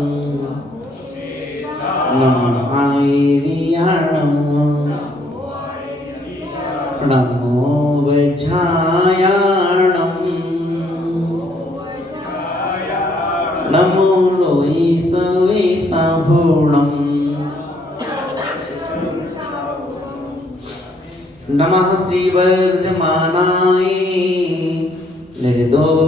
नमो आयर्याणं नमो वज्रायाणं नमो लोहितवेषभूषणं नमः श्रीवर्धमानाय निर्दोषकलिनात्मने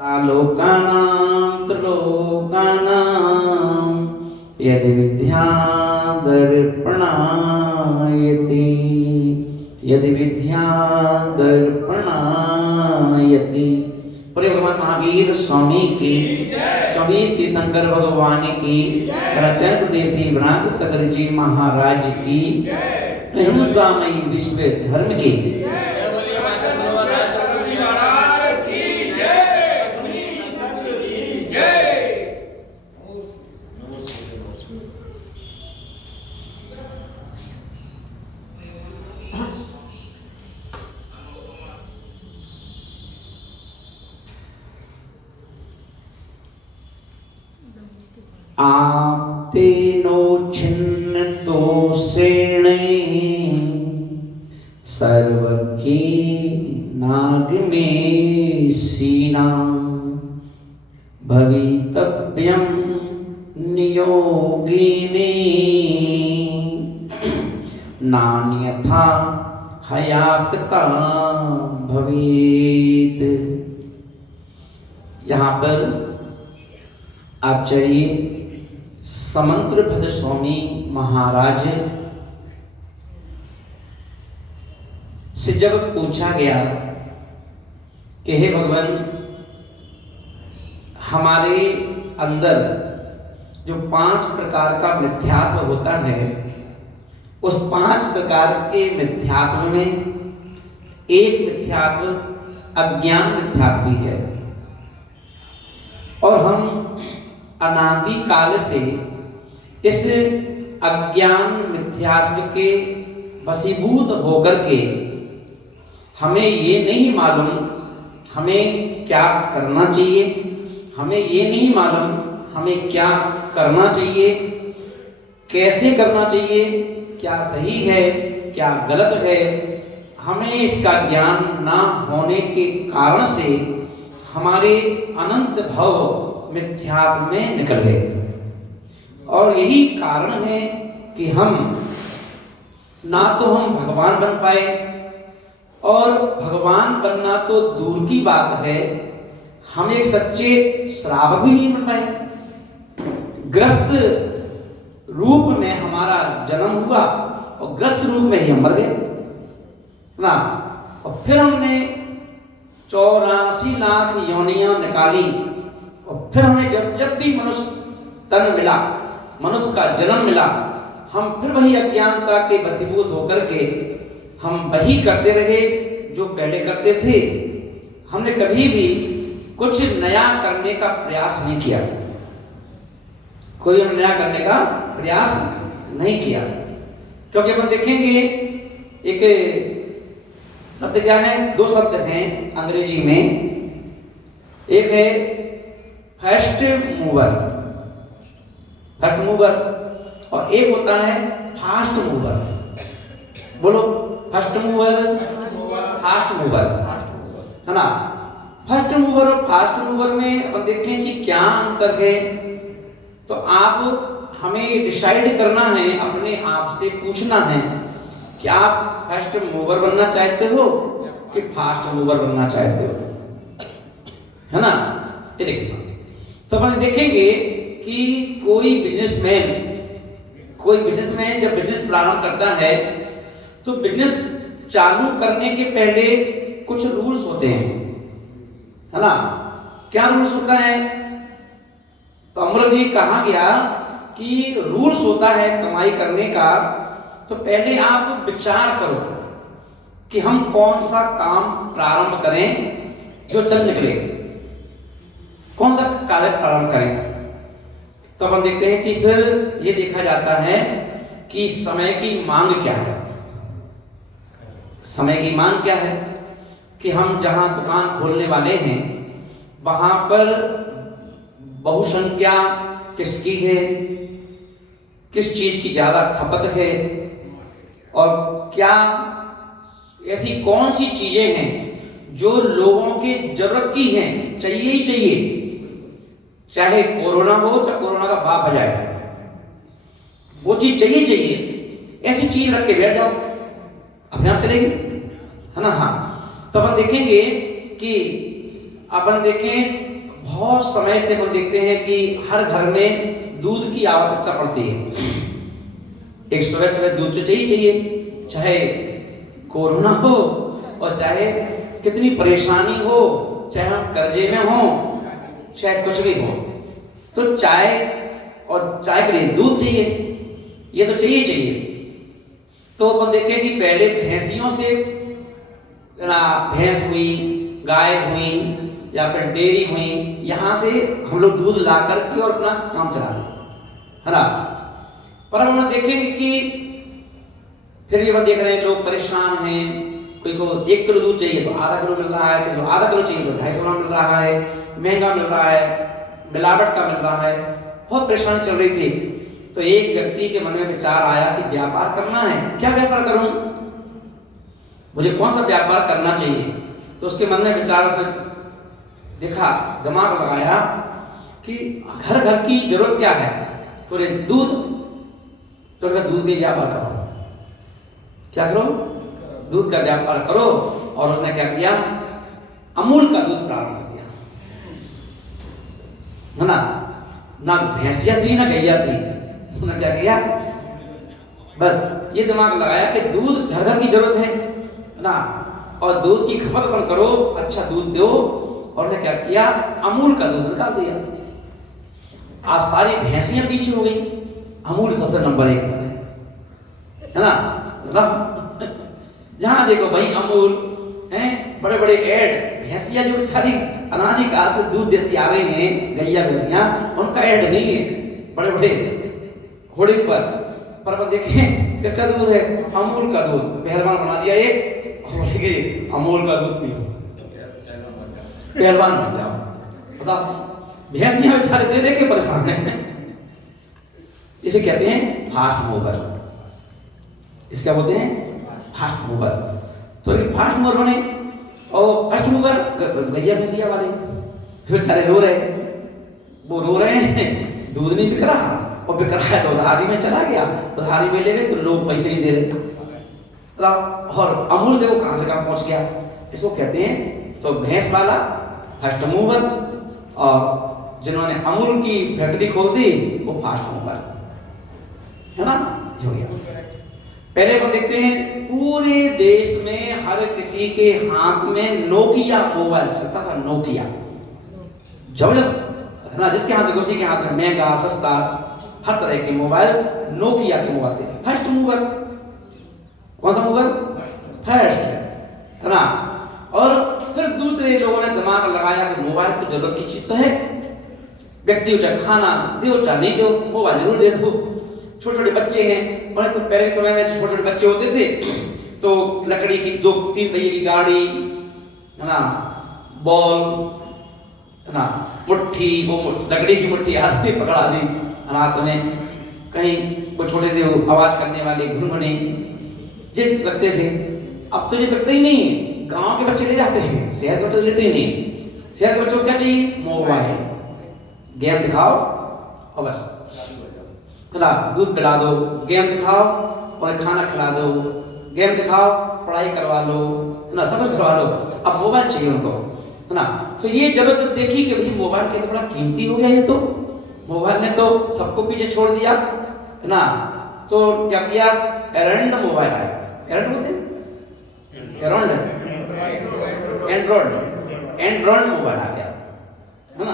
सालोकानां त्रिलोकानां यदि विद्यादर्पणायति प्रिय भगवान महावीर स्वामी की 24 तीर्थंकर भगवान की रचन प्रदेश श्री वनाक सगर जी महाराज की हिंदुस्वामी विश्व धर्म की आपते नो छिन्न तोषेणे सर्वकी नाग में सीना भवितव्यं नियोगिने नान्यथा हयातता भवेत। यहाँ पर आचार्य समंत्रभद्र स्वामी महाराज से जब पूछा गया कि हे भगवान, हमारे अंदर जो 5 प्रकार का मिथ्यात्व होता है, उस 5 प्रकार के मिथ्यात्व में एक मिथ्यात्व अज्ञान मिथ्यात्व भी है और हम अनादि काल से इस अज्ञान मिथ्यात्व के वशीभूत होकर के हमें ये नहीं मालूम हमें क्या करना चाहिए, हमें ये नहीं मालूम हमें क्या करना चाहिए, कैसे करना चाहिए, क्या सही है क्या गलत है। हमें इसका ज्ञान ना होने के कारण से हमारे अनंत भव मिथ्यात्व में निकल गए और यही कारण है कि हम ना तो हम भगवान बन पाए और भगवान बनना तो दूर की बात है, हम एक सच्चे श्रावक भी नहीं बन पाए। ग्रस्त रूप में हमारा जन्म हुआ और ग्रस्त रूप में ही हम मर गए ना, और फिर हमने 84 लाख योनियां निकाली और फिर हमें जब भी मनुष्य तन मिला, मनुष्य का जन्म मिला, हम फिर वही अज्ञानता के वशीभूत होकर के हम वही करते रहे जो पहले करते थे। हमने कभी भी कुछ नया करने का प्रयास नहीं किया, कोई नया करने का प्रयास नहीं किया, क्योंकि अपन देखेंगे एक शब्द क्या है, 2 शब्द हैं अंग्रेजी में, एक है फर्स्ट मूवर और एक होता है फास्ट मूवर। बोलो, फर्स्ट मूवर फास्ट मूवर, है ना। फर्स्ट मूवर और फास्ट मूवर में अपन देखें कि क्या अंतर है। तो आप हमें डिसाइड करना है, अपने आप से पूछना है कि आप फर्स्ट मूवर बनना चाहते हो कि फास्ट मूवर बनना चाहते हो, है ना। ये देखिए, तो अपन देखेंगे कि कोई बिजनेसमैन जब बिजनेस प्रारंभ करता है तो बिजनेस चालू करने के पहले कुछ रूल्स होते हैं, है ना। क्या रूल्स होता है? तो अमृत जी कहा गया कि रूल्स होता है कमाई करने का, तो पहले आप विचार करो कि हम कौन सा काम प्रारंभ करें जो चल निकले, कौन सा कार्य प्रारंभ करें। तो अपन देखते हैं कि फिर ये देखा जाता है कि समय की मांग क्या है। समय की मांग क्या है कि हम जहां दुकान खोलने वाले हैं वहां पर बहुसंख्या किसकी है, किस चीज की ज्यादा खपत है, और क्या ऐसी कौन सी चीजें हैं जो लोगों की जरूरत की हैं, चाहिए ही चाहिए, चाहे कोरोना हो चाहे कोरोना का बाप आ जाए, वो चीज चाहिए चाहिए। ऐसी चीज रख के बैठ जाओ, अपने आप चलेगी, है ना। हाँ, तो अपन देखेंगे कि अपन देखें बहुत समय से हम देखते हैं कि हर घर में दूध की आवश्यकता पड़ती है। एक सुबह सुबह दूध तो चाहिए, चाहे कोरोना हो और चाहे कितनी परेशानी हो, चाहे हम कर्जे में हो, चाहे कुछ भी हो, तो चाय और चाय के लिए दूध चाहिए, ये तो चाहिए चाहिए। तो अपन देखें कि पहले भैंसियों से, भैंस हुई, गाय हुई या फिर डेयरी हुई, यहां से हम लोग दूध ला करके और अपना काम चलाते, है ना। पर हम देखेंगे कि फिर भी अपन देख रहे हैं लोग परेशान हैं। कोई को 1 किलो दूध चाहिए तो आधा किलो मिल रहा है, किसी को आधा किलो चाहिए तो 250 ग्राम मिल रहा है, महंगा मिल रहा है, मिलावट का मिल रहा है, बहुत परेशानी चल रही थी। तो एक व्यक्ति के मन में विचार आया कि व्यापार करना है, क्या व्यापार करूं, मुझे कौन सा व्यापार करना चाहिए। तो उसके मन में विचार, उसने देखा, दिमाग लगाया कि घर घर की जरूरत क्या है, तो दूध, तो दूध का व्यापार करो, क्या करो, दूध का व्यापार करो। और उसने क्या किया, अमूल का दूध प्रारंभ कर दिया, है ना भैंसिया थी ना गैया थी, उन्होंने क्या किया, बस ये दिमाग लगाया कि दूध घर घर की जरूरत है ना, और दूध की खपत बंद करो, अच्छा दूध दो। और उन्होंने क्या किया, अमूल का दूध निकाल दिया। आज सारी भैंसियां पीछे हो गई, अमूल सबसे नंबर 1 पर है ना। मतलब जहां देखो भाई अमूल हैं, बड़े बड़े ऐड, भैंसियां जो बेचारी अनादिकाल से दूध देती आ रही हैं, गैया भैंसियां, उनका ऐड नहीं है बड़े बड़े होर्डिंग पर अपन देखें किसका दूध है, अमूल का दूध। पहलवान बना दिया एक, अमूल का दूध पियो, पहलवान बन जाओ। बताओ, भैंसियां बेचारे दे दे के परेशान हैं। इसे कहते हैं फास्ट मूवर, इसका बोलते हैं फास्ट मूवर। तो ये फास्ट मूवर बने, और फास्ट मूवर गैया भैंसिया वाले बेचारे रो रहे, वो रो रहे हैं, दूध नहीं बिक रहा, और बिक रहा है तो उधारी में चला गया, उधारी में ले गए तो लोग पैसे नहीं दे रहे। और अमूल देखो कहां से कहां पहुंच गया। इसको कहते हैं, तो भैंस वाला फास्ट मूवर, और जिन्होंने अमूल की फैक्ट्री खोल दी वो फास्ट मूवर, है ना। जो गया, पहले को देखते हैं पूरे देश में हर किसी के हाथ में नोकिया मोबाइल चलता था, नोकिया जबरदस्त, है ना। जिसके हाथ में, उसी के हाथ में महंगा सस्ता हर तरह के मोबाइल, नोकिया के मोबाइल थे। फर्स्ट मूवर, कौन सा मूवर, फर्स्ट, है ना। और फिर दूसरे लोगों ने दिमाग लगाया कि मोबाइल तो जरूरत की चीज तो है, व्यक्ति चाहे खाना दो चाहे नहीं दो, मोबाइल जरूर दे दो। छोटे छोटे बच्चे हैं, और तो पहले समय में छोटे छोटे बच्चे होते थे तो लकड़ी की 2-3 पहिए की गाड़ी, है ना, बॉल, है ना, मुट्ठी, वो लकड़ी की मुट्ठी हाथ में पकड़ा दी, हाथ में कहीं वो छोटे से आवाज करने वाले घुनघुने ये रखते थे। अब तो ये रखते ही नहीं, गांव के बच्चे ले जाते हैं, शहर के बच्चे लेते ही नहीं। शहर के बच्चों को क्या चाहिए, मोबाइल, गेम दिखाओ और बस, है ना, दूध पिला दो, गेम दिखाओ और खाना खिला दो, गेम दिखाओ, पढ़ाई करवा लो, है ना, सब कुछ करवा लो, अब मोबाइल चाहिए उनको, है ना। तो ये जब देखी कि भाई मोबाइल के तो बड़ा कीमती हो गया, ये तो मोबाइल ने तो सबको पीछे छोड़ दिया, है ना। तो क्या किया, एरंड मोबाइल आया, एरंड बोलते हैं, एंड्रॉइड मोबाइल आ गया, है ना।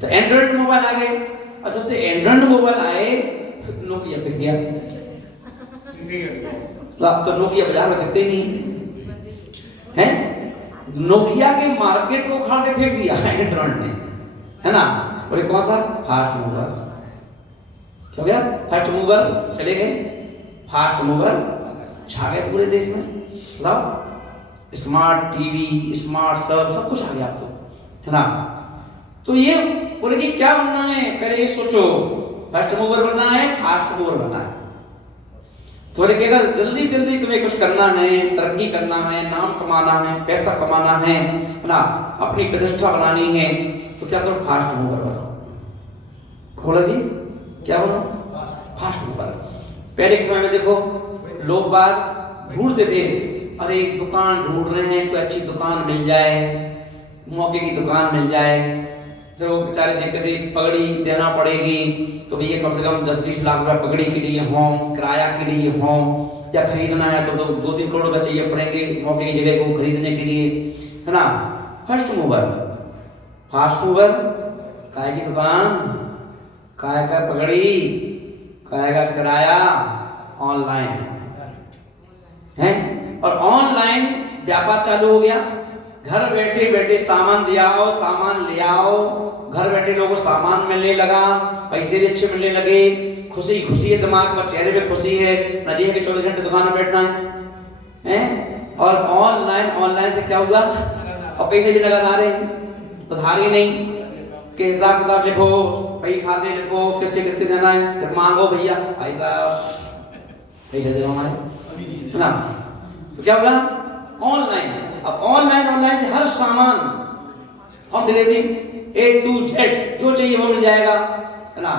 तो एंड्रॉइड मोबाइल आ गए, और जब से एंड्रॉइड मोबाइल आए नोकिया बिक गया। तो नोकिया बाजार में दिखते नहीं है, नोकिया के मार्केट को उखाड़ के फेंक दिया एंड्रॉइड ने, है ना। और ये कौन सा, फास्ट मूवर, क्या हो गया, फास्ट मूवर चले गए, फास्ट मूवर छा गए पूरे देश में। मतलब स्मार्ट टीवी, स्मार्ट सब कुछ आ गया। अब तो है ना। तो ये बोले कि क्या बनना है, पहले ये सोचो, फर्स्ट मूवर बनना है, फास्ट मूवर बनना है। थोड़े कि अगर जल्दी जल्दी तुम्हें कुछ करना है, तरक्की करना है, नाम कमाना है, पैसा कमाना है ना, अपनी प्रतिष्ठा बनानी है, तो क्या करो, फास्ट मूवर बनो। बोला जी क्या बनो, फास्ट मूवर। पहले के समय में देखो लोग बात ढूंढते थे, अरे एक दुकान ढूंढ रहे हैं, कोई अच्छी दुकान मिल जाए, मौके की दुकान मिल जाए। फिर वो बेचारे देखते थे पगड़ी देना पड़ेगी, तो भैया कम से कम 10-20 लाख रुपया पगड़ी के लिए हों, किराया के लिए हों, या खरीदना है तो 2-3 करोड़ रुपये चाहिए पड़ेंगे मौके की जगह को खरीदने के लिए, है ना। First mover. फास्ट मूवर, काय की दुकान, काय का पगड़ी, काय का किराया, ऑनलाइन है। और ऑनलाइन व्यापार चालू हो गया, घर बैठे बैठे सामान दिया आओ, सामान ले आओ, घर बैठे लोगों को सामान मिलने लगा, पैसे भी अच्छे मिलने लगे, खुशी खुशी है, दिमाग पर चेहरे पे खुशी है, न ये है कि 24 घंटे दुकान में बैठना है। और ऑनलाइन से क्या हुआ, और पैसे भी नगद आ रहे हैं, उधारी नहीं कि हिसाब किताब लिखो, भाई खाते लिखो, किसके कितने देना है, फिर मांगो भैया भाई साहब पैसे दे हमारे, है ना। तो क्या हुआ, ऑनलाइन। अब ऑनलाइन से हर सामान home delivery A to Z जो चाहिए वो मिल जाएगा, है ना।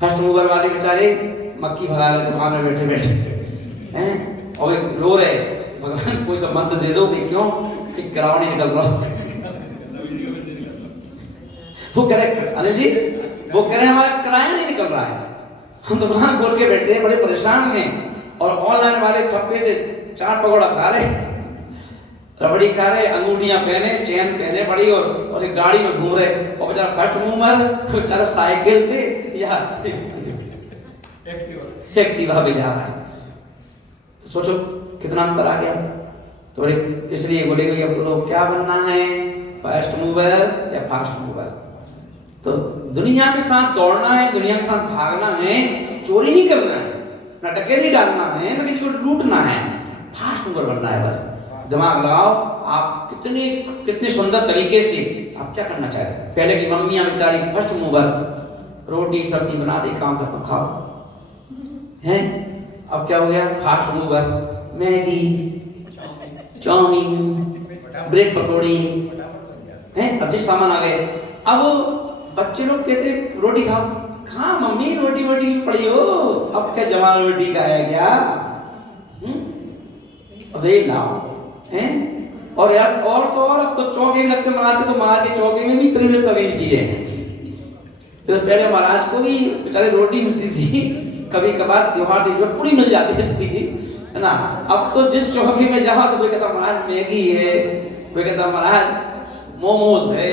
फर्स्ट मूवर वाले बेचारे मक्खी भगा रहे दुकान में बैठे बैठे हैं, और एक रो रहे, भगवान कोई सब मंत्र दे दो कि क्यों कि किराया नहीं निकल रहा। वो कह रहे अनिल जी, वो कह रहे हमारा किराया नहीं निकल रहा है, हम दुकान खोल के बैठे हैं, बड़े परेशान हैं, और ऑनलाइन वाले ठप्पे से 4 पकौड़ा खा रहे, रबड़ी खा रहे, अंगूठियां पहने, चेन पहने बड़ी, और एक गाड़ी में घूम रहे, और बेचारा फर्स्ट मूवर बेचारा साइकिल से या एक्टिवा पे जा रहा है। तो सोचो कितना अंतर आ गया। तो इसलिए बोले कि अब लोग क्या बनना है, फर्स्ट मूवर या फास्ट मूवर। तो दुनिया के साथ दौड़ना है, दुनिया के साथ भागना है, चोरी नहीं करना है, ना डकैती डालना है, ना किसी को लूटना है, फास्ट मूवर बनना है। बस दिमाग लगाओ, आप कितने सुंदर तरीके से आप क्या करना चाहते हैं। पहले की मम्मियां बेचारी फर्स्ट मूवर, रोटी सब्जी बना दी, काम खत्म, खाओ हैं। अब क्या हो गया, fast mover, Maggi, chow mein, bread pakodi हैं, अब जिस सामान आ गए। अब बच्चे लोग कहते रोटी खाओ, खा मम्मी रोटी पड़ी हो, अब क्या जमाना रोटी का है क्या, अरे लाओ हैं। और यार और अब तो चौके में लगते महाराज के, तो महाराज के चौके में भी प्रीवियस वाली चीजें हैं। तो पहले महाराज को भी बेचारे रोटी मिलती थी, कभी कभार त्योहार पूरी मिल जाती थी, है ना। अब तो जिस चौके में जाओ तो कोई कहता महाराज मैगी है, कोई कहता महाराज मोमोज है,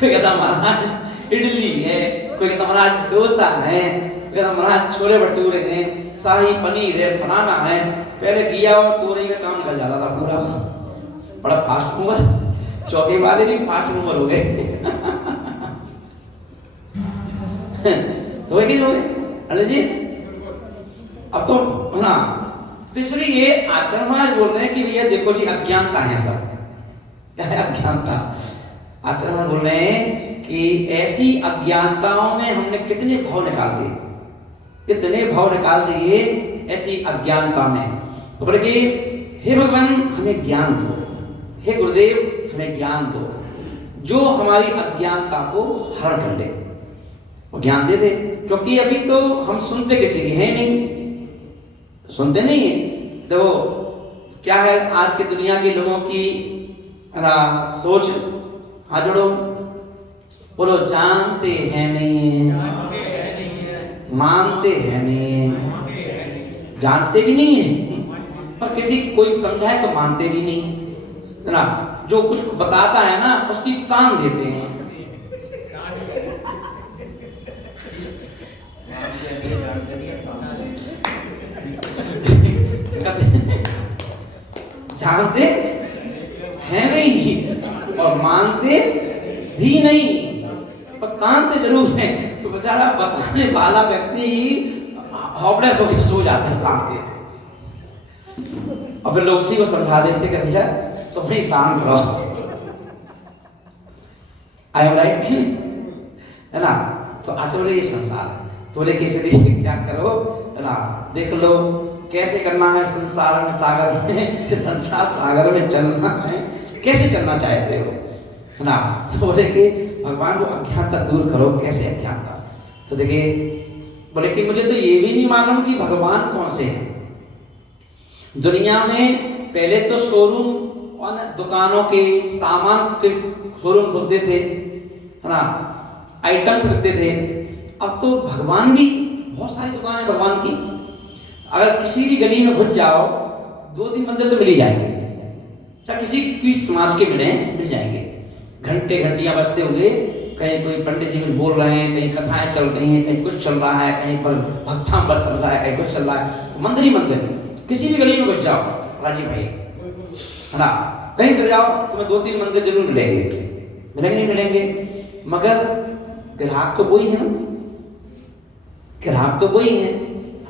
कोई कहता महाराज इडली है, कोई कहता महाराज डोसा है, कोई कहता महाराज छोले भटूरे हैं, शाही पनीर है, बनाना है। पहले किया और तोरई में काम निकल जाता था पूरा, बड़ा फास्ट मूवर। चौके वाले भी फास्ट मूवर हो गए। तो अनिल जी अब तो है ना। तीसरी ये आचरण महाराज बोल रहे हैं कि भैया देखो जी अज्ञानता है, सब क्या है अज्ञानता। आचरण महाराज बोल रहे हैं कि ऐसी अज्ञानताओं में हमने कितने भाव निकाल दिए, कितने भाव निकाल दिए ऐसी अज्ञानता में। तो बोले कि हे भगवान हमें ज्ञान दो, हे गुरुदेव हमें ज्ञान दो, जो हमारी अज्ञानता को हरण कर ले, वो ज्ञान दे दे। क्योंकि अभी तो हम सुनते किसी की है नहीं, सुनते नहीं है। तो क्या है आज के दुनिया के लोगों की सोच, हाथ जोड़ो बोलो, जानते हैं नहीं, मानते हैं नहीं, जानते भी नहीं है, और किसी कोई समझाए तो मानते भी नहीं, है ना। जो कुछ बताता है ना उसकी कान देते हैं। जानते हैं नहीं और मानते भी नहीं, पर कानते जरूर हैं। तो बेचारा बताने वाला व्यक्ति हॉपलेस होकर सो जाता है शांति से, और फिर लोग उसी को समझा देते कि भैया तुम ही शांत रहो। आई एम राइट, है ना। तो आज बोले ये संसार है, तो बोले किसी लिए क्या करो, है ना, देख लो कैसे करना है संसार में, सागर में, संसार सागर में चलना है, कैसे चलना चाहते हो, है ना। तो बोले कि भगवान को अज्ञानता दूर करो। कैसे अज्ञानता? तो देखिए बोले कि मुझे तो ये भी नहीं मालूम कि भगवान कौन से हैं। दुनिया में पहले तो शोरूम और दुकानों के सामान के शोरूम खुलते थे, है ना, आइटम्स रखते थे। अब तो भगवान भी बहुत सारी दुकानें भगवान की। अगर किसी भी गली में घुस जाओ 2-3 मंदिर तो मिल ही जाएंगे, चाहे किसी भी समाज के मिल जाएंगे। घंटे घंटियां बजते हुए कहीं कोई पंडित जी कुछ बोल रहे हैं, कहीं कथाएं चल रही हैं, कहीं कुछ चल रहा है, कहीं पर भक्तांबर चल रहा है, कहीं कुछ चल रहा है। तो मंदिर ही मंदिर, किसी भी गली में घुस जाओ राजीव भाई, है ना, कहीं कर जाओ तुम्हें 2-3 मंदिर जरूर मिलेंगे। मिलेंगे नहीं मिलेंगे, मगर ग्राहक तो वही है ना, ग्राहक तो वही है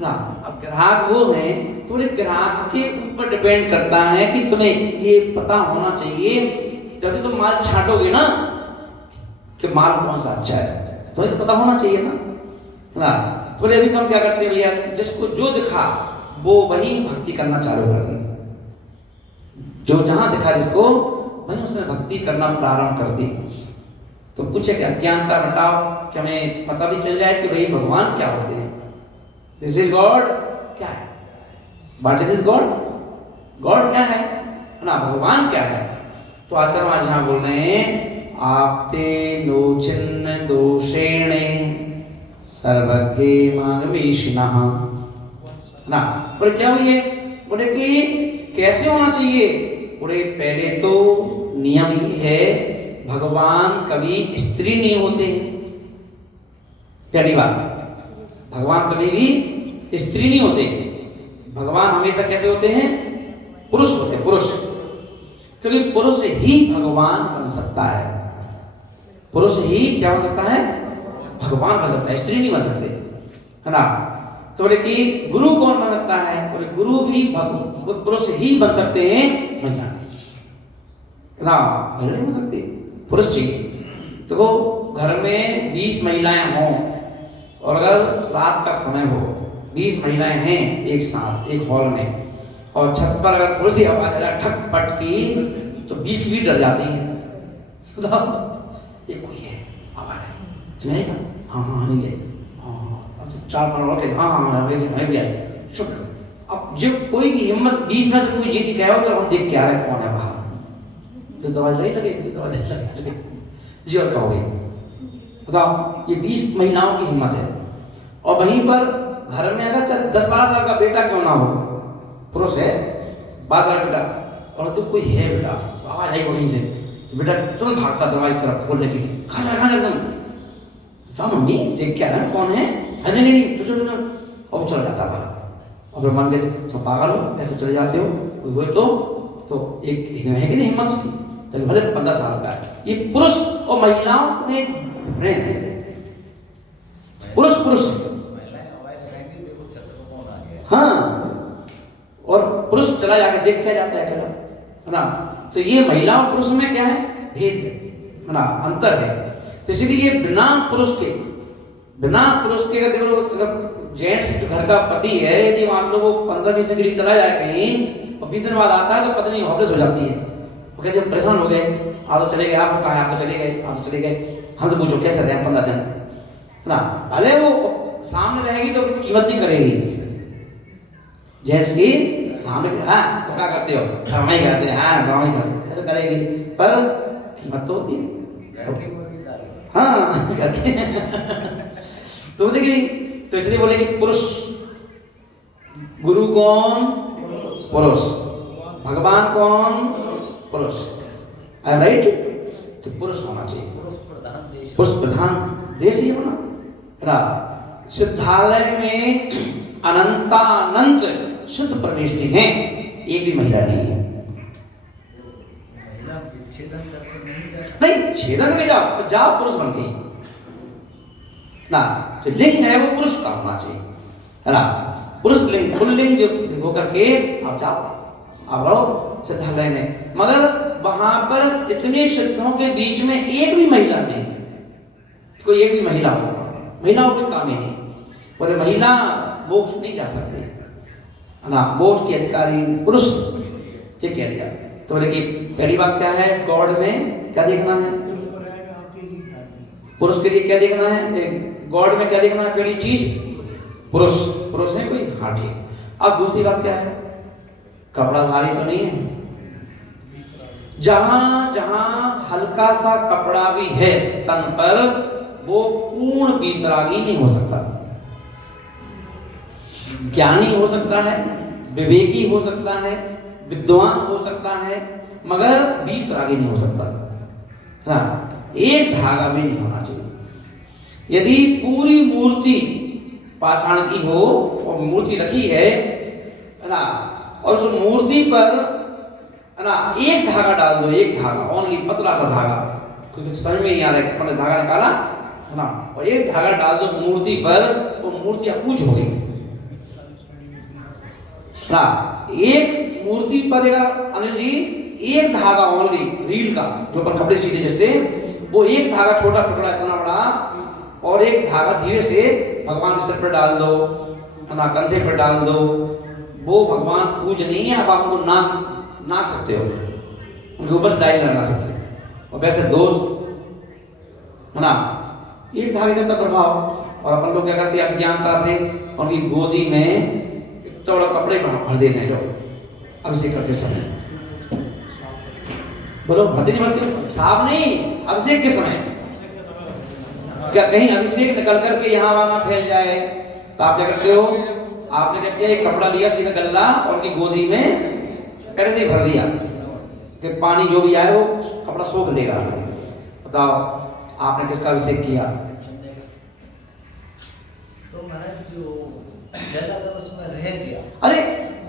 ना। अब ग्राहक वो है, थोड़े ग्राहक के ऊपर डिपेंड करता है कि तुम्हें ये पता होना चाहिए जब तुम माल छांटोगे ना कि माल कौन सा अच्छा है, तुम्हें तो पता होना चाहिए ना, है ना। थोड़े अभी तो हम क्या करते हैं भैया, जिसको जो दिखा वो वही भक्ति करना चालू कर दी, जो जहां दिखा जिसको वही उसने भक्ति करना प्रारंभ कर दी। तो पूछे कि अज्ञानता हटाओ कि हमें पता भी चल जाए कि भाई भगवान क्या होते हैं। दिस इज गॉड, क्या है, व्हाट इज गॉड, गॉड क्या है ना, भगवान क्या है। तो आचार्य आज यहाँ बोल रहे हैं आपते नो चिन्ह दोषेण सर्वज्ञ मानवेशिनः ना। बोले क्या हुई है, बोले कि कैसे होना चाहिए। बोले पहले तो नियम ही है, भगवान कभी स्त्री नहीं होते हैं। पहली बात, भगवान कभी भी स्त्री नहीं होते, भगवान हमेशा कैसे होते हैं, पुरुष होते हैं, पुरुष। क्योंकि पुरुष ही भगवान बन सकता है, पुरुष ही क्या बन सकता है, भगवान बन सकता है, स्त्री नहीं बन सकते, है ना। तो बोले कि गुरु कौन बन सकता है, बोले गुरु भी पुरुष ही बन सकते हैं, महिला ना, महिला नहीं बन सकती, पुरुष चाहिए। तो घर में 20 महिलाएं हों और अगर रात का समय हो, 20 महिलाएं हैं एक साथ एक हॉल में, और छत पर अगर थोड़ी सी आवाज आ जाए ठक पट की तो 20 की भी डर जाती है। ये कोई है, आवाज है, सुनेगा, हाँ हाँ हमें गए, हाँ 4-5 और के, हाँ हाँ हमें भी आए, चुप। अब जब कोई की हिम्मत 20 में से कोई जीत कहे हो तो हम देख के आ रहे कौन है बाहर, तो दवाई नहीं लगेगी, दवाई लगे जी, और कहोगे बताओ। ये 20 महिलाओं की हिम्मत है। और वहीं पर घर में अगर 10-12 साल का बेटा क्यों ना हो, पुरुष है 12 साल का बेटा, और तो कोई है बेटा, आवाज आई वहीं से, तो बेटा तुरंत भागता दरवाजे की तरफ खोलने के लिए, कहाँ जा तुम, मम्मी देख के आ रहा है कौन है, नहीं नहीं नहीं, और चला जाता बाहर। और फिर मंदिर तो पागल हो, ऐसे चले जाते हो, कोई हुए तो एक है कि नहीं हिम्मत से, तो भले 15 साल का है। ये पुरुष और महिलाओं में पुरुष पुरुष, हाँ, और पुरुष चला जाके देख क्या जाता है ना। तो ये महिला और पुरुष में क्या है, भेद है ना, अंतर है। तो इसलिए ये बिना पुरुष के अगर देखो, अगर जेंट्स जो घर का पति है, यदि मान लो वो 15-20 दिन के लिए चला जाए कहीं और 20 दिन बाद आता है तो पत्नी हॉपलेस हो जाती है, वो कहते हैं परेशान हो गए, आप तो चले गए, आपको कहा है आप तो चले गए, आप तो चले गए, हमसे पूछो कैसे रहे 15 दिन, है ना। भले वो सामने रहेगी तो कीमत नहीं करेगी, जेंट्स की सामने, हाँ तो क्या करते हो, शर्मा ही करते हैं, हाँ शर्मा ही करते हैं, ऐसा करेगी, पर कीमत तो होती है, हाँ करते तो देखिए। तो इसलिए बोले कि पुरुष, गुरु कौन, पुरुष, भगवान कौन, पुरुष, राइट। तो पुरुष होना चाहिए, पुरुष प्रधान देश ही होना, है ना। सिद्धालय में अनंतानंत शुद्ध परमेष्टि हैं, एक भी महिला नहीं है। महिला विच्छेदन करके नहीं जा सकती, नहीं छेदन में जाओ पुरुष बन गई ना। जो लिंग है वो पुरुष का होना चाहिए, है ना, पुरुष लिंग, पुल्लिंग जो होकर के आप जाओ, आप रहो सिद्धालय में, मगर वहां पर इतने सिद्धों के बीच में एक भी महिला नहीं है। कोई एक भी महिला हो, महिलाओं कोई काम ही नहीं, बोले महिला मोक्ष नहीं जा सकती ना, मोक्ष के अधिकारी पुरुष, ये कह दिया। तो बोले कि पहली बात क्या है, गॉड में क्या देखना है, पुरुष के लिए क्या देखना है, गॉड में क्या देखना है, पहली चीज पुरुष, पुरुष है कोई, हाँ ठीक। अब दूसरी बात क्या है, कपड़ाधारी तो नहीं है। जहां जहां हल्का सा कपड़ा भी है तन पर, वो पूर्ण वीतरागी नहीं हो सकता। ज्ञानी हो सकता है, विवेकी हो सकता है, विद्वान हो सकता है, मगर वीतरागी नहीं हो सकता। हाँ, एक धागा भी नहीं होना चाहिए। यदि पूरी मूर्ति पाषाण की हो और मूर्ति रखी है ना, और उस मूर्ति पर ना एक धागा डाल दो, एक धागा ओनली, पतला सा धागा, कुछ समझ में नहीं आ रहा है, मैंने धागा निकाला ना, और एक धागा डाल दो मूर्ति पर, वो मूर्ति अपूज हो गई ना। एक मूर्ति पर अनिल जी एक धागा ओनली रील का, जो अपन कपड़े सीधे जैसे, वो एक धागा छोटा टुकड़ा इतना बड़ा, और एक धागा धीरे से भगवान के सिर पर डाल दो ना, कंधे पर डाल दो, वो भगवान पूज नहीं है। अब आप उनको नाक सकते हो, उनके ऊपर डाई लगा सकते हो, और वैसे दोस्त है ना, एक धागे का प्रभाव। और अपन लोग क्या करते हैं, अज्ञानता से उनकी गोदी में इतना बड़ा कपड़े भर देते हैं, जो अभिषेक करते समय, बोलो भरते नहीं भरते, साफ नहीं, अभिषेक के समय क्या कहीं अभिषेक निकल करके यहाँ वहां फैल जाए, तो आप क्या करते हो, आपने क्या किया, एक कपड़ा लिया सीधा गल्ला और उनकी गोदी में ऐसे ही भर दिया कि पानी जो भी आए वो कपड़ा सोख लेगा। बताओ आपने किसका अभिषेक किया? तो महाराज जो जल अगर उसमें रह गया, अरे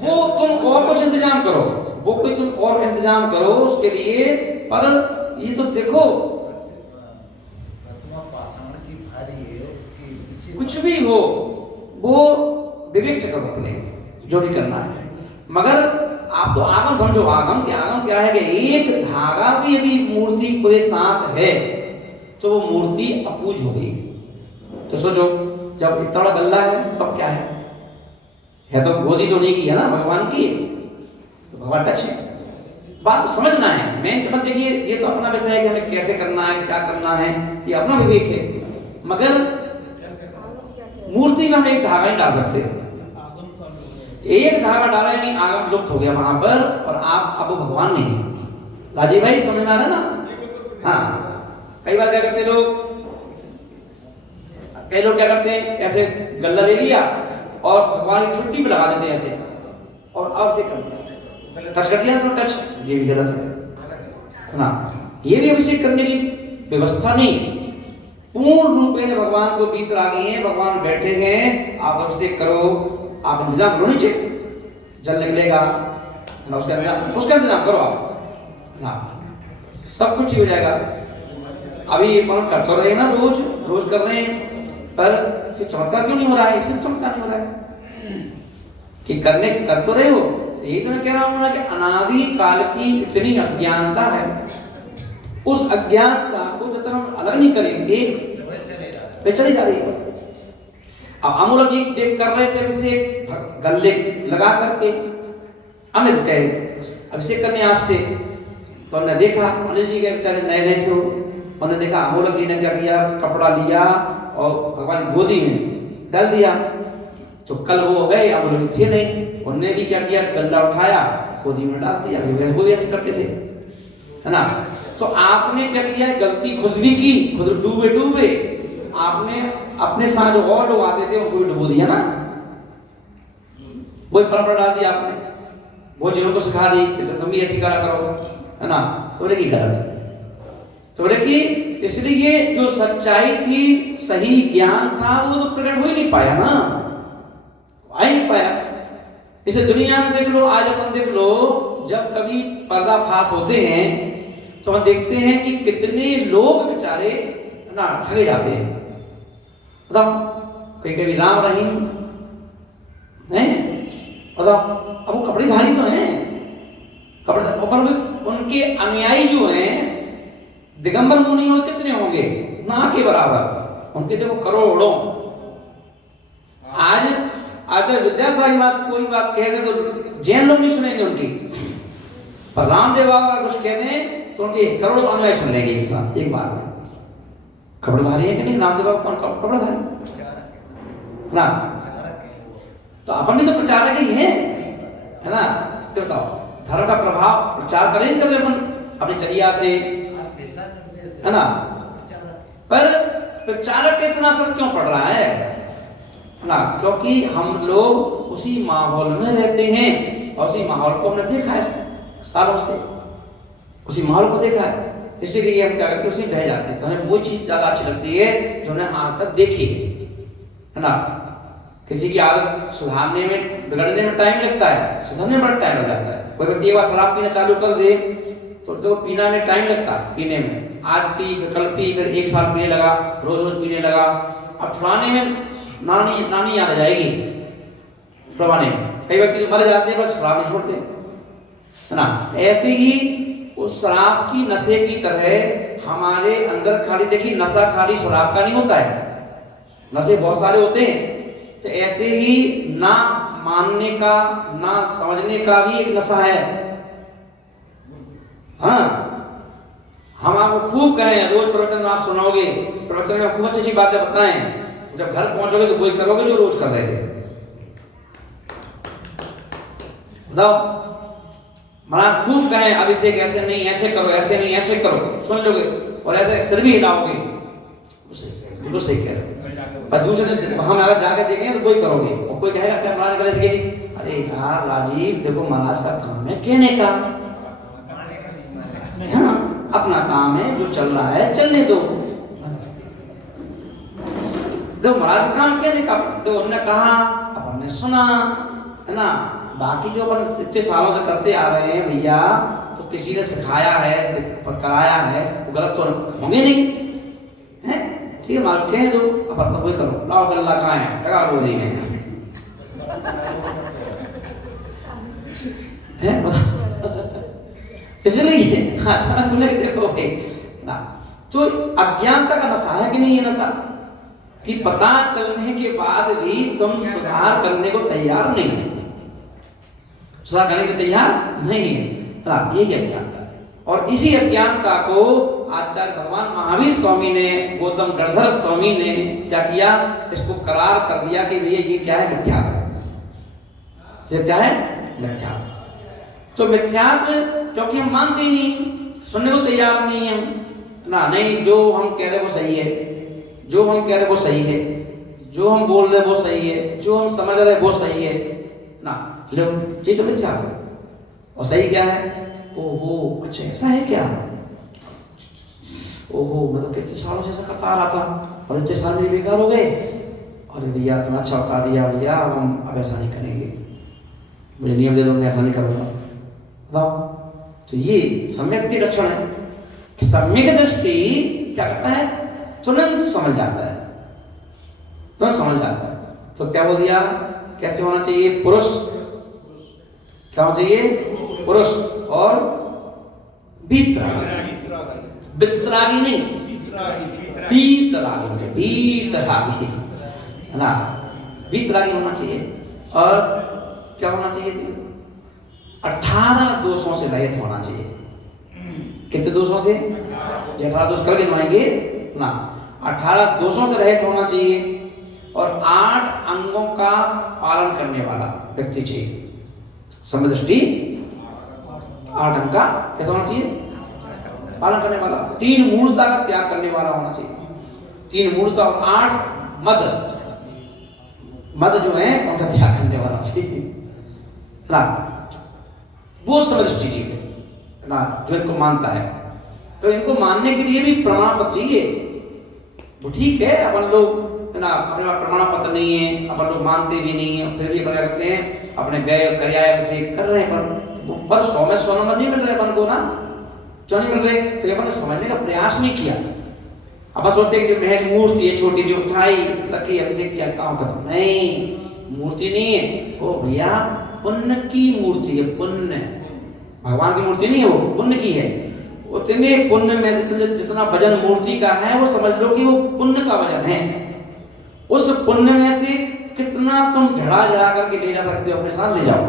वो तुम और कुछ इंतजाम करो, वो कोई तुम और इंतजाम करो उसके लिए, पर ये तो देखो पाषाण की भारी है, उसके पीछे कुछ भी हो वो विवेक से करो अपने, जो भी करना है। मगर आप तो आगम समझो, आगम क्या है कि एक धागा भी यदि मूर्ति के साथ है तो वो मूर्ति अपूज हो गई। तो सोचो, जब इतना बड़ा गल्ला है तब क्या है तो गोदी तो नहीं की है ना भगवान की, तो भगवान टच है। बात तो समझना है, मेन तो मत देखिए, ये तो अपना विषय है कि हमें कैसे करना है, क्या करना है, ये अपना विवेक है। मगर मूर्ति में हम एक धागा नहीं डाल सकते, एक धागा डाला यानी आगम लुप्त हो गया वहां पर, और आप अब भगवान नहीं। राजीव भाई समझ में आ रहा है ना? हाँ, कई बार क्या करते लोग, कई लोग क्या करते हैं, ऐसे गल्ला ले लिया और भगवान की छुट्टी पे लगा देते हैं ऐसे, और अब से टच कर दिया तो टच, ये भी गलत है ना। ये भी अभिषेक करने की व्यवस्था नहीं, पूर्ण रूप में भगवान को बीत आ गई है, भगवान बैठे हैं, आप अभिषेक करो, आप इंतजाम करो, नीचे जल निकलेगा ना, उसका इंतजाम करो आप ना, सब कुछ हो जाएगा। अभी ये कर तो रहे ना, रोज कर रहे हैं, पर फिर चमत्कार क्यों नहीं हो रहा है? इसलिए चमत्कार नहीं हो रहा है कि कर तो रहे हो। यही तो मैं कह रहा हूं ना कि अनादि काल की इतनी अज्ञानता है, उस अज्ञानता को जब तक हम अलग नहीं करेंगे वे चली जा रही है। अब अमूलक जी देख कर रहे थे अभिषेक, गले लगा करके अमित गए अभिषेक करने आज से, तो हमने देखा अनिल जी के बेचारे नए नए थे, उन्होंने देखा अमूलक जी ने क्या किया, कपड़ा लिया और भगवान की गोदी में डाल दिया। तो कल वो हो गए, अमूलक थे नहीं, उन्होंने भी क्या किया, गल्ला उठाया गोदी में डाल दिया, वो भी ऐसे करते थे, है ना। तो आपने क्या किया, गलती खुद भी की, खुद डूबे आपने अपने साथ जो और लोग आते थे उनको भी डुबो दिया ना, वही परंपरा डाल दिया आपने, वो जिन्हों को सिखा दी कि तुम भी ऐसी करा करो, है ना। तो बोले कि गलत है, तो बोले कि इसलिए जो सच्चाई थी, सही ज्ञान था, वो तो प्रकट हो ही नहीं पाया ना, आ ही नहीं पाया। इसे दुनिया में देख लो, आज अपन देख लो, जब कभी पर्दाफाश होते हैं तो हम देखते हैं कि कितने लोग बेचारे ना ठगे जाते हैं। बताओ, कभी राम रहीम हैं, बताओ, अब वो कपड़े धारी तो हैं, उनके अनुयायी जो हैं दिगंबर मुनि हो कितने होंगे, ना के बराबर, उनके देखो करोड़ों। आज विद्यासागर बात कोई बात कह दे तो जैन लोग नहीं सुनेंगे उनकी, पर रामदेव बाबा कुछ कह दें तो उनके करोड़ों अनुयायी सुन लेंगे एक साथ एक बार में। खबरदारी है कि नहीं, रामदेव बाबा कौन खबरदारी ना, तो अपन भी तो प्रचारक ही है ना। क्यों बताओ, धर्म का प्रभाव प्रचार करें नहीं, करें अपन अपनी चर्या से, है ना। पर प्रचारक पे इतना असर क्यों पड़ रहा है ना, क्योंकि हम लोग उसी माहौल में रहते हैं और उसी माहौल को हमने देखा है सालों से, उसी माहौल को देखा है, इसीलिए हम क्या करते हैं, उसी बह जाते हैं। तो हमें वो चीज ज्यादा अच्छी लगती है जो हमने आज तक देखी है ना। किसी की आदत सुधारने में, बिगड़ने में टाइम लगता है, सुधरने में बड़ा टाइम लग जाता है। कोई व्यक्ति एक बार शराब पीना चालू कर दे तो पीना में टाइम लगता है, पीने में, आज पी कल पी, फिर एक साल पीने लगा, रोज रोज पीने लगा, अब छुड़ाने में नानी याद आ जाएगी छुड़वाने में। कई व्यक्ति मर जाते हैं पर शराब नहीं छोड़ते, है ना। ऐसे ही उस शराब की नशे की तरह हमारे अंदर खाली, देखिए नशा खाली शराब का नहीं होता है, नशे बहुत सारे होते हैं। तो ऐसे ही ना मानने का, ना समझने का भी एक नशा है। हाँ, हम आपको खूब कहें, रोज प्रवचन आप सुनाओगे, प्रवचन में खूब अच्छी अच्छी बातें बताएं, जब घर पहुंचोगे तो वही करोगे जो रोज कर रहे थे। बताओ, महाराज खूब कहें अभिषेक ऐसे नहीं, ऐसे करो, ऐसे नहीं, ऐसे करो, सुन लोगे और ऐसे सिर भी हिलाओगे, बिल्कुल सही कह रहे हो। पर दूसरे दिन हम अगर जाकर देखेंगे तो कोई करोगे और कोई कहेगा क्या महाराज गले से कही, अरे यार राजीव देखो महाराज का काम है कहने का, हाँ अपना काम है, जो चल रहा है चलने दो। देखो महाराज का काम कहने का, तो उन्होंने कहा, अपन ने सुना, है ना। बाकी जो अपन इतने सालों से करते आ रहे हैं भैया, तो किसी ने सिखाया है, कराया है, वो गलत तो होंगे नहीं, है ठीक है। माल कह दो, अपन तो कोई करो, लाओ गल्ला कहाँ है, लगा रोज ही है इसलिए अचानक बोले कि देखो ना, तो अज्ञानता का नशा है कि नहीं ये नशा, कि पता चलने के बाद भी तुम सुधार करने को तैयार नहीं, सुधार करने के तैयार नहीं है, यही अज्ञानता है। और इसी अज्ञानता को आचार्य भगवान महावीर स्वामी ने, गौतम गणधर स्वामी ने क्या किया, इसको करार कर दिया कि भैया ये क्या है, मिथ्या है, ये क्या है, मिथ्या। तो मिथ्यात्व क्योंकि हम मानते ही नहीं, सुनने को तैयार नहीं है ना, नहीं जो हम कह रहे वो सही है, जो हम कह रहे वो सही है, जो हम बोल रहे वो सही है, जो हम समझ रहे वो सही है ना, ये तो मिथ्यात्व है। और सही क्या है, ओहो अच्छा ऐसा है क्या, ओहो मैं तो कितने सालों से ऐसा करता आ रहा था और इतने साल मेरे बेकार हो गए, अरे भैया तुमने अच्छा बता दिया भैया, हम अब ऐसा नहीं करेंगे, मुझे नियम दे दो, मैं ऐसा नहीं करूँगा, बताओ। तो ये सम्यक की लक्षण है कि सम्यक दृष्टि क्या करता है, तुरंत समझ जाता है, तुरंत समझ जाता है। तो क्या बोल दिया, कैसे होना चाहिए, पुरुष क्या होना चाहिए, पुरुष और बीतरागी, बितरागी नहीं, बीतरागी, बीतरागी है ना, बीतरागी होना चाहिए। और क्या होना चाहिए, 18 दोषों से रहित होना चाहिए। कितने दोषों से, 18 दोष कल गिनवाएंगे ना, 18 दोषों से रहित होना चाहिए और 8 अंगों का पालन करने वाला व्यक्ति चाहिए। समदृष्टि 8 अंग का कैसा होना चाहिए, पालन करने वाला। 3 मूढ़ता का त्याग करने वाला होना चाहिए, 3 मूढ़ता और 8 मद जो है उनका त्याग करने वाला चाहिए ना, वो समदृष्टि जीव है ना, जो इनको मानता है। तो इनको मानने के लिए भी प्रमाण पत्र चाहिए। तो ठीक है अपन लोग है ना, अपने पास प्रमाण पत्र नहीं है, अपन लोग मानते भी नहीं है, फिर भी अपन करते हैं, अपने गए कर्याय से कर रहे हैं, पर 100 में 100 नंबर नहीं मिल रहे अपन को ना, क्यों नहीं मिल रहे, फिर अपन ने समझने का प्रयास नहीं किया। अब सोचते कि महज मूर्ति है छोटी सी, उठाई रखी, अभिषेक किया, काम खत्म। नहीं, मूर्ति नहीं है, ओ भैया पुण्य की मूर्ति है, पुण्य भगवान की मूर्ति नहीं है, वो पुण्य की है। उतने पुण्य में जितना वजन मूर्ति का है, वो समझ लो कि वो पुण्य का वजन है। उस पुण्य में से कितना तुम झड़ा झड़ा करके ले जा सकते हो, अपने साथ ले जाओ।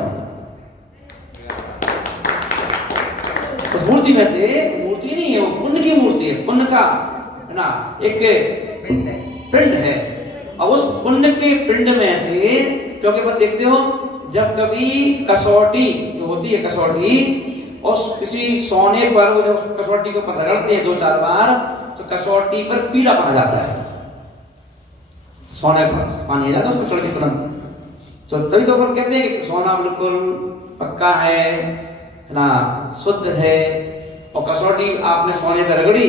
तो मूर्ति में से, मूर्ति नहीं है वो, पुण्य की मूर्ति है, पुण्य का है ना एक पिंड है। और उस पुण्य के पिंड में से, क्योंकि बस देखते हो जब कभी कसौटी जो होती है, कसौटी और किसी सोने पर वो जब कसौटी को रगड़ते हैं 2-4 बार, तो कसौटी पर पीला पड़ जाता है। सोने पर पानी आ जाता है उसको चढ़ के तुरंत, तो तभी तो अपन कहते हैं कि सोना बिल्कुल पक्का है ना, शुद्ध है। और कसौटी आपने सोने पर रगड़ी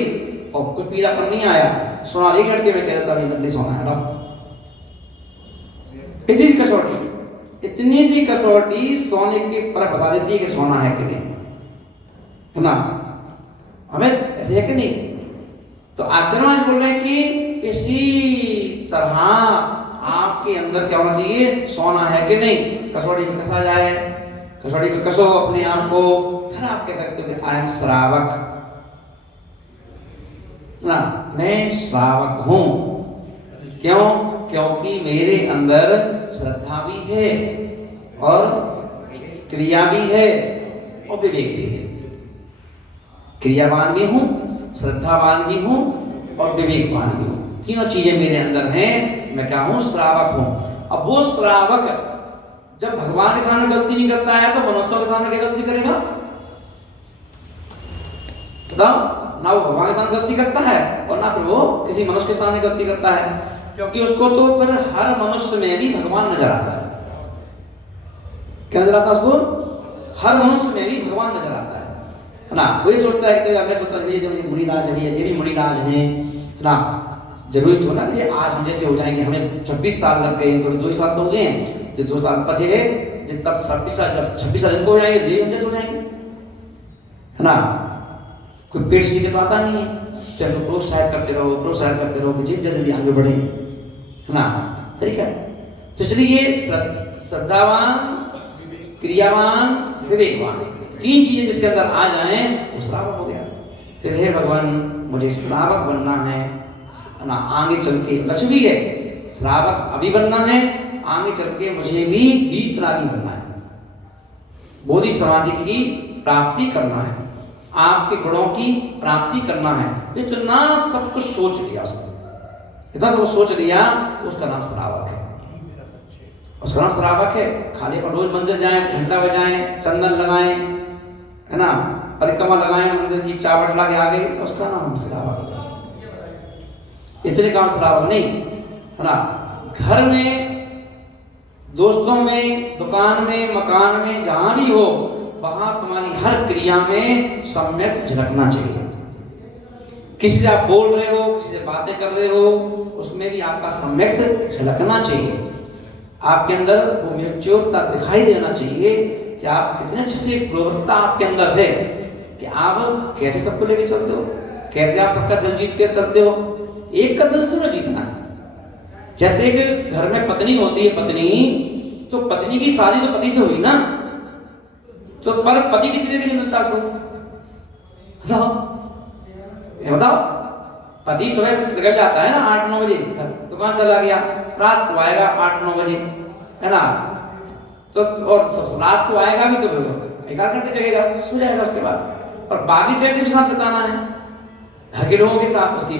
और कुछ पीलापन नहीं आया, सोना एक झटके में कह देता है नकली सोना है ना। इतनी सी कसौटी सोने के पर बता देती है कि सोना है कि नहीं, है ना। हमें ऐसे है कि नहीं। तो आचार्य बोल रहे हैं कि इसी तरह आपके अंदर क्या होना चाहिए, सोना है कि नहीं। कसौटी में कसा जाए, कसौटी में कसो अपने आप को, फिर आप कह सकते हो कि आई एम श्रावक ना, मैं श्रावक हूं। क्यों? क्योंकि मेरे अंदर श्रद्धा भी है और क्रिया भी है और विवेक भी है। क्रियावान भी हूं, श्रद्धावान भी हूं और विवेकवान भी हूं। तीनों चीजें मेरे अंदर हैं। मैं क्या हूं? श्रावक हूं। अब वो श्रावक जब भगवान के सामने गलती नहीं करता है, तो मनुष्यों के सामने क्या गलती करेगा बताओ? ना वो भगवान के सामने गलती करता है और ना फिर वो किसी मनुष्य के सामने गलती करता है, क्योंकि उसको तो फिर हर मनुष्य में भी भगवान नजर आता है। क्या नजर आता है उसको? हर मनुष्य में भी भगवान नजर आता है ना। वही सोचता है कि मैं सोचता है मुनिराज है, ये भी मुनिराज हैं ना। जरूरी तो ना कि आज हम जैसे हो जाएंगे, हमें 26 साल लग गए, 2 साल तो हो गए हैं, जो 2 साल पते है, जब तब 26 साल, जब 26 साल इनको हो जाएंगे, ये हम जैसे हो जाएंगे, है ना। कोई पेट सीखे तो आता नहीं है, चलो प्रोत्साहित करते रहो कि जिद जल्दी आगे बढ़े, है ना। तरीका तो इसलिए श्रद्धावान, क्रियावान, विवेकवान, 3 चीजें जिसके अंदर आ जाएं वो श्रावक हो गया। तो हे भगवान, मुझे श्रावक बनना है ना, आगे चल के लक्ष्य भी है, श्रावक अभी बनना है, आगे चल के मुझे भी वीतरागी बनना है, बोधि समाधि की प्राप्ति करना है, आपके गुणों की प्राप्ति करना है। इतना सब कुछ सोच लिया उसने, इतना सब सोच लिया, उसका नाम श्रावक है। उसका नाम श्रावक है। खाली पर रोज मंदिर जाएं, घंटा बजाएं, चंदन लगाएं, है ना, परिक्रमा लगाएं, मंदिर की चावट लगा के आ गए, उसका नाम श्रावक है। इसलिए काम श्रावक नहीं, है ना। घर में, दोस्तों में, दुकान में, मकान में, जहां भी हो, वहां तुम्हारी हर क्रिया में सम्यक झलकना चाहिए। किसी से आप बोल रहे हो, किसी से बातें कर रहे हो, उसमें भी आपका सम्यक झलकना चाहिए। आपके अंदर वो मैच्योरता दिखाई देना चाहिए कि आप कितने अच्छे से प्रवृत्ता आपके अंदर है कि आप कैसे सबको लेके चलते हो, कैसे आप सबका दिल जीत के चलते हो। एक का दिल सुनो जीतना है। जैसे एक घर में पत्नी होती है, पत्नी तो पत्नी की शादी तो पति से हुई ना, तो पर पति कितनी देर के लिए मिलता है उसको बताओ। पति सुबह निकल जाता है ना 8-9 बजे, दुकान चला गया, रात को आएगा 8-9 बजे, है ना। तो और रात को आएगा भी तो 1 घंटे जगेगा, सो जाएगा उसके बाद। और बाकी टाइम किसके साथ बिताना है? घर के लोगों के साथ, उसकी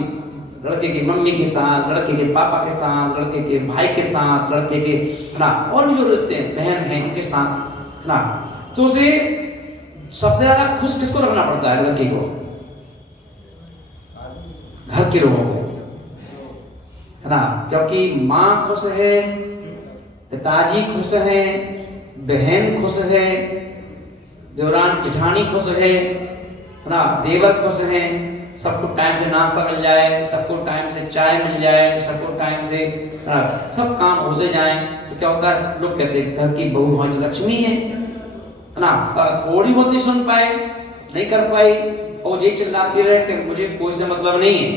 लड़के की मम्मी के साथ, लड़के के पापा के साथ, लड़के के भाई के साथ, लड़के के, है ना, और भी जो रिश्ते बहन हैं उनके साथ, है ना। तो उसे सबसे ज्यादा खुश किसको रखना पड़ता है? लड़के को, घर के लोगों को, है ना। क्योंकि माँ खुश है, पिताजी खुश है, बहन खुश है, देवरान जेठानी खुश है ना, देवर खुश है, सबको टाइम से नाश्ता मिल जाए, सबको टाइम से चाय मिल जाए, सबको टाइम से सब काम होते जाएं, तो क्या होता है? लोग कहते हैं घर की बहू हमारी लक्ष्मी है ना। थोड़ी बहुत नहीं सुन पाए, नहीं कर पाई, और ये चिल्लाती रहे कि मुझे कोई से मतलब नहीं है।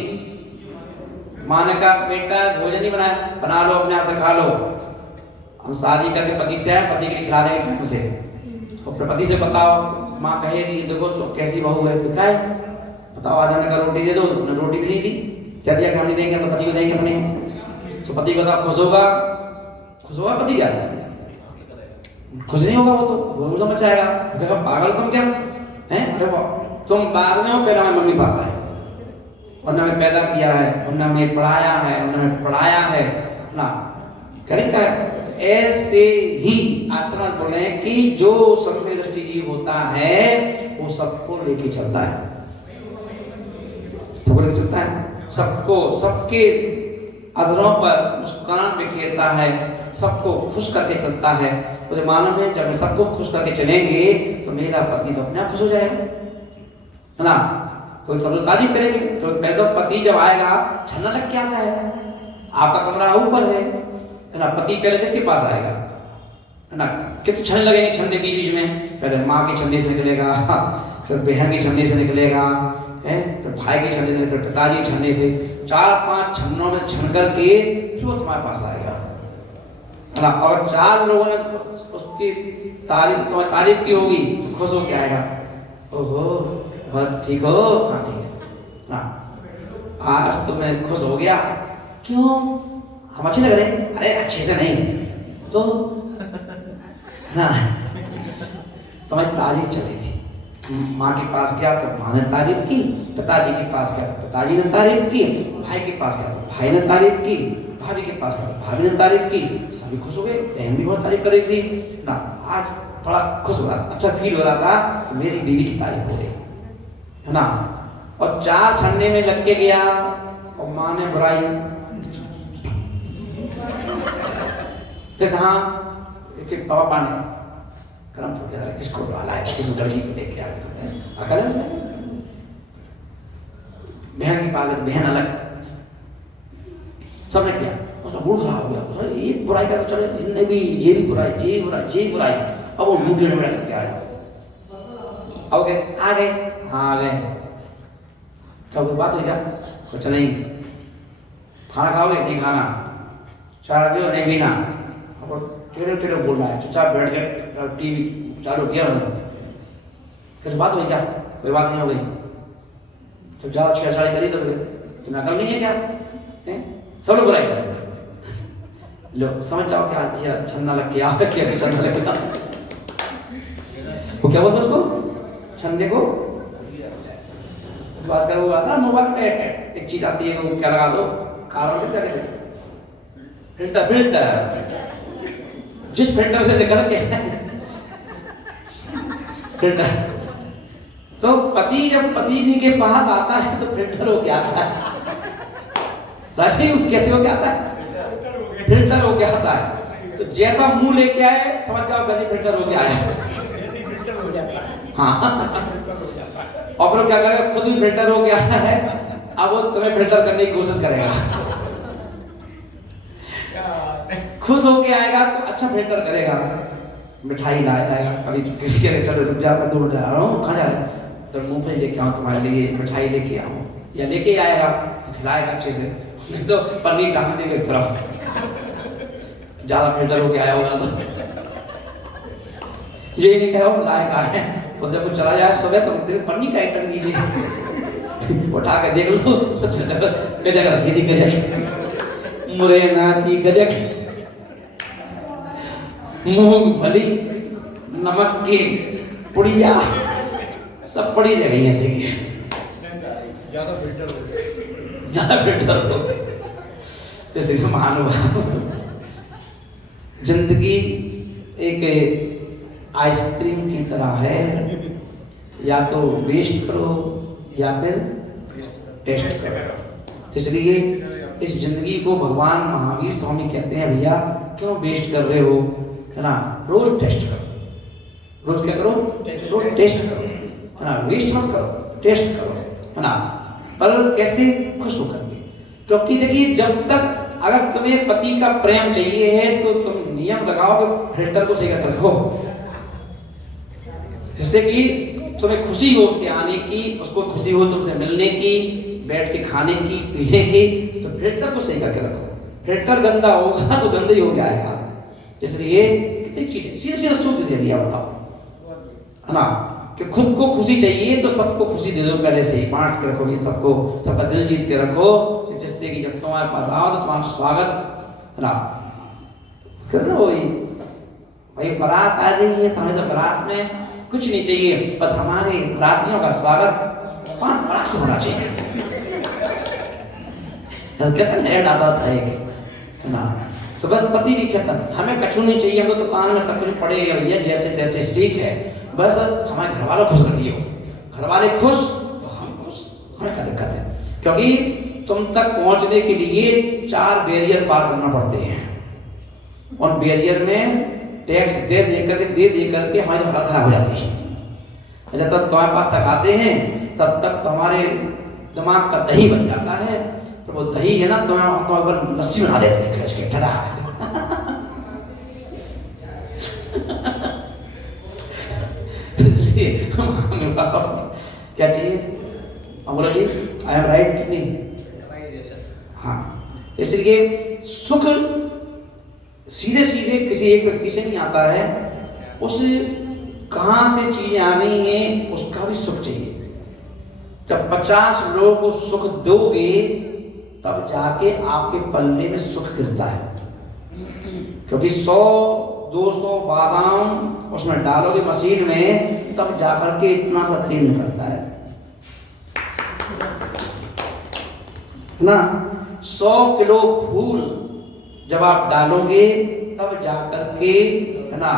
माँ ने कहा बेटा भोजन नहीं बनाया, बना लो, अपने हाथ से खा लो। हम शादी करके पति से आए, पति के लिए खिला देंगे टाइम से, और फिर पति से बताओ माँ कहेगी देखो तो कैसी बहू है, क्या है बताओ, आज हमें का रोटी दे दो, तुमने रोटी भी नहीं दी, क्या दिया कि हम नहीं देंगे तो पति को देंगे अपने, तो पति को खुश होगा पति, क्या खुश नहीं होगा, वो तो समझ जाएगा, कहेगा पागल तुम क्या हैं, अरे तुम बाद में हो, पहले हमारे मम्मी पापा है, उन्होंने हमें पैदा किया है, उन्होंने हमें पढ़ाया है, उन्होंने पढ़ाया है ना, करेक्ट है। ऐसे ही आत्मा बोले कि जो सम्य दृष्टि जीव होता है वो सबको लेके चलता है, सबको लेके चलता है, सबको सबके अधरों पर मुस्कान बिखेरता है, सबको खुश करके चलता है। उसे मालूम है जब मैं सबको खुश करके चलेंगे तो मेरा पति तो अपने आप खुश हो जाएगा, है ना। कोई सब लोग तारीफ करेंगे, तो पहले तो पति जब आएगा छन्ना लग के आता है, आपका कमरा ऊपर है ना, पति पहले किसके पास आएगा, है ना, कितने छन्ने लगेंगे, छन्ने बीच बीच में, पहले माँ के छन्ने से निकलेगा, फिर बहन के छन्ने से निकलेगा, है तो भाई के छन्ने से, फिर पिताजी के छन्ने से, 4-5 छन्नों में छन करके फिर वो तुम्हारे पास आएगा, है ना। और 4 लोगों ने उसकी तारीफ, तुम्हारी तारीफ की होगी तो खुश हो के आएगा, ओहो बहुत ठीक हो, हाँ ठीक है ना, आज तो मैं खुश हो गया, क्यों हम अच्छे लग रहे, अरे अच्छे से नहीं तो ना, तुम्हारी तारीफ चली थी, माँ के पास गया तो माँ ने तारीफ की, पिताजी के पास गया तो पिताजी ने तारीफ की, भाई के पास गया तो भाई ने तारीफ की, भाभी के पास गया तो भाभी ने तारीफ की, सभी खुश हो गए, बहन भी बहुत तारीफ कर रही थी ना, आज बड़ा खुश हो रहा, अच्छा फील हो रहा था कि मेरी बीवी की तारीफ हो रही, है ना। और 4 छन्ने में लग के गया और माँ ने बुराई, फिर हाँ पापा ने कर्म फूट गया, किसको डाला है, किस लड़की को लेके आ गया, अकल है। बहन के पास बहन अलग, सबने किया, उसका मूड खराब हो गया, एक बुराई करके चले, इनने भी ये भी बुराई, ये बुराई, ये बुराई, अब वो मुंह टेढ़ा करके आया, अब गए आ गए, हाँ आ गए, क्या कोई बात हुई क्या, कुछ नहीं, खाना खाओगे, नहीं खाना, चाय पियो, नहीं पीना, टेढ़े टेढ़े बोल रहा है, चुपचाप बैठ के टीवी चालू किया उन्होंने, कुछ बात हुई क्या, कोई बात नहीं हो गई, तो ज़्यादा छेड़छाड़ी करी तो तुम्हें अकल नहीं है क्या, सब लोग बुराई करेंगे, लो समझ जाओ क्या भैया छन्ना लग गया, कैसे छन्ना लग गया, वो क्या बोलते उसको, छन्ने को, आजकल वो आता है मोबाइल पे एक चीज आती है, वो क्या लगा दो, कारण कितना कहते, फिल्टर, जिस फिल्टर से निकल के फिल्टर, तो पति जब पत्नी के पास आता है तो फिल्टर हो गया आता है, राष्ट्रीय कैसे हो गया आता है, फिल्टर हो गया आता है, तो जैसा मुंह लेके आए समझ जाओ वैसे फिल्टर हो गया है, हाँ। और फिर क्या करेगा, खुद भी फिल्टर हो गया है, अब वो तुम्हें फिल्टर करने की कोशिश करेगा, खुश होके आएगा तो अच्छा फिल्टर करेगा, मिठाई लाएगा, कभी किसी के चलो रुक जा, मैं दूर जा रहा हूँ, कहाँ जा रहे, तो मुंह पे लेके आऊँ तुम्हारे लिए मिठाई लेके आऊँ, या लेके आएगा तो खिलाएगा अच्छे से, नहीं तो पनीर डाल देंगे इस तरफ, ज्यादा फिल्टर होके आया होगा तो यही नहीं कहो लायक आए, तो जब वो चला जाए सुबह तो तेरे पन्नी का आइटम लीजिए, उठा के देख लो, गजक रखी थी, गजक मुरैना की गजक, मूंगफली, नमक की पुड़िया, सब पड़ी रह गई ऐसे की, ज्यादा फिल्टर हो, जैसे महानुभाव, जिंदगी एक आइसक्रीम की तरह है, या तो वेस्ट करो या फिर टेस्ट करो, इसलिए इस जिंदगी को भगवान महावीर स्वामी कहते हैं भैया क्यों वेस्ट कर रहे हो, है ना, रोज टेस्ट करो, रोज क्या करो, रोज टेस्ट करो, है ना, वेस्ट मत करो, टेस्ट करो, है ना, पर कैसे, खुश होकर के, क्योंकि देखिए जब तक अगर तुम्हें पति का प्रेम चाहिए है तो तुम नियम लगाओ कि फिल्टर को सही करके रखो, जिससे कि तुम्हें खुशी हो उसके आने की, उसको खुशी हो तुमसे मिलने की, बैठ के खाने की, पीने की, तो फिल्टर को सही करके रखो, फिल्टर गंदा होगा तो गंदा ही हो गया है, इसलिए कितनी चीजें सीधे सीधे सूत्र दे दिया, बताओ, है ना, कि खुद को खुशी चाहिए तो सबको खुशी दे दो पहले से ही, बांट के रखो, ये सबको, सबका दिल जीत के रखो, जिससे कि जब तुम्हारे पास आओ तो तुम्हारा स्वागत ना करना। वही भाई बारात आ रही है तो हमें तो बारात में कुछ नहीं चाहिए, बस हमारे रातियों का स्वागत 5 बरात से होना चाहिए। कहता नया डाटा था एक ना, तो बस पति भी कहता हमें कछु नहीं चाहिए, हमको तो कान में सब कुछ पड़े भैया जैसे तैसे ठीक है, बस हमारे घर वालों खुश रखियो, घर वाले खुश तो हम खुश, हमें क्या दिक्कत है। क्योंकि तुम तक पहुंचने के लिए 4 बैरियर पार करना पड़ते हैं, उन बैरियर में टैक्स दे करके हमारी हालत खराब हो जाती है। जब तक तुम्हारे पास तक आते हैं तब तक तो हमारे दिमाग का दही बन जाता है, तो वो दही है ना तुम्हें हमको एक बार लस्सी बना देते हैं खर्च के ठंडा। क्या चाहिए बोला जी, आई एम राइट कि नहीं? हाँ, इसलिए सुख सीधे सीधे किसी एक व्यक्ति से नहीं आता है, उस कहाँ से चीजें आ रही हैं उसका भी सुख चाहिए। जब 50 लोगों को सुख दोगे तब जाके आपके पल्ले में सुख गिरता है, क्योंकि 100-200 बादाम उसमें डालोगे मशीन में तब जाकर के इतना सा तेल निकलता है ना। 100 किलो फूल जब आप डालोगे तब जाकर के है ना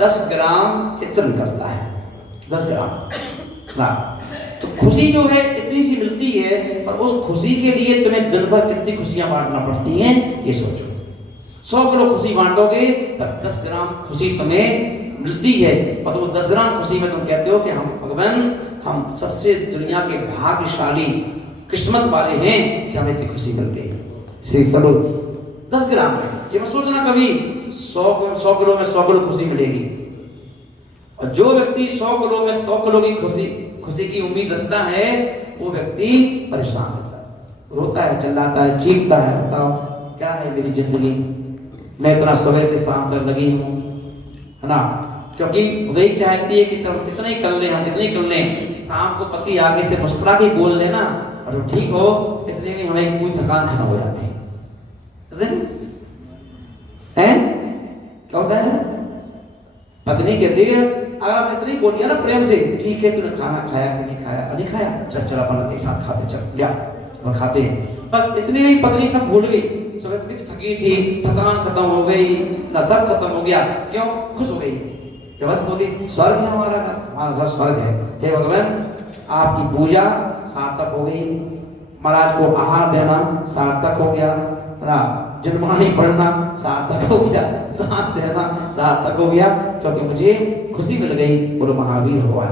10 ग्राम इत्र निकलता है, 10 ग्राम ना। तो खुशी जो है इतनी सी मिलती है, पर उस खुशी के लिए तुम्हें दिन भर कितनी खुशियां बांटना पड़ती हैं ये सोचो। 100 किलो खुशी बांटोगे तब 10 ग्राम खुशी तुम्हें मिलती है, और तुम 10 ग्राम खुशी में तुम कहते हो कि हम भगवान हम सबसे दुनिया के भाग्यशाली किस्मत वाले हैं कि हमें इतनी खुशी मिल गई। चलो 10 ग्राम ये मैं सोचना कभी 100 किलो में 100 किलो खुशी मिलेगी, और जो व्यक्ति 100 किलो में 100 किलो की खुशी की उम्मीद रखता है वो व्यक्ति परेशान होता है, रोता है, चिल्लाता है, चीखता है, बताओ क्या है मेरी जिंदगी, मैं इतना सुबह से शाम तक लगी हूँ, है ना। क्योंकि वही चाहती है कि हम कितने ही कर लें, हम कितने ही कर लें, शाम को पति आगे से मुस्कुरा के बोल लेना और ठीक हो, इसलिए भी हमें कोई थकान खत्म हो जाती है। क्या होता है, पत्नी कहती है अगर आप इतनी बोलिए ना प्रेम से, ठीक है तूने खाना खाया कि नहीं खाया, नहीं खाया, चल चल अपन एक साथ खाते, चल लिया और खाते हैं। बस इतनी नहीं, पत्नी सब भूल गई, सुबह से थकी थी, थकान खत्म हो गई ना, सब खत्म हो गया, क्यों खुश हो गई। जब बस बोलती स्वर्ग है हमारा घर, हमारा घर स्वर्ग है, हे भगवान आपकी पूजा सार्थक हो गई, महाराज को आहार देना सार्थक हो गया ना, जन्मानी पढ़ना सार्थक हो गया, दान देना सार्थक हो गया, क्योंकि मुझे खुशी मिल गई। बोलो महावीर भगवान।